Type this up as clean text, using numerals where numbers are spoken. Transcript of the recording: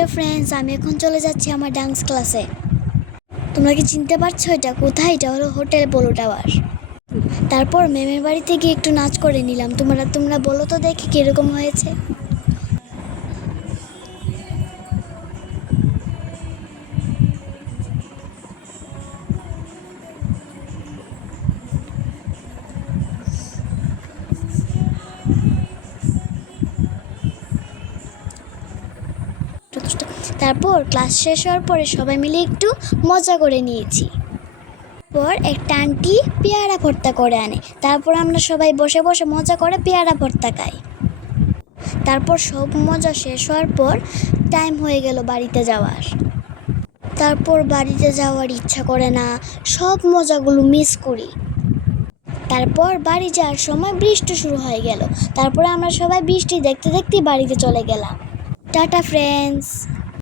Hello friends, আমি এখন চলে যাচ্ছি আমার ডান্স ক্লাসে। তোমরা কি চিনতে পারছো এটা কোথায়? এটা হলো হোটেল পোলো টাওয়ার। তারপর ম্যামের বাড়িতে গিয়ে একটু নাচ করে নিলাম। তোমরা বলো তো দেখি কীরকম হয়েছে। তারপর ক্লাস শেষ হওয়ার পরে সবাই মিলে একটু মজা করে নিয়েছি। পর একটা আন্টি পেয়ারা ভর্তা করে আনে। তারপর আমরা সবাই বসে বসে মজা করে পেয়ারা ভর্তা খাই। তারপর সব মজা শেষ হওয়ার পর টাইম হয়ে গেল বাড়িতে যাওয়ার। তারপর বাড়িতে যাওয়ার ইচ্ছা করে না, সব মজাগুলো মিস করি। তারপর বাড়ি যাওয়ার সময় বৃষ্টি শুরু হয়ে গেল। তারপরে আমরা সবাই বৃষ্টি দেখতে দেখতে বাড়িতে চলে গেলাম। Tata friends.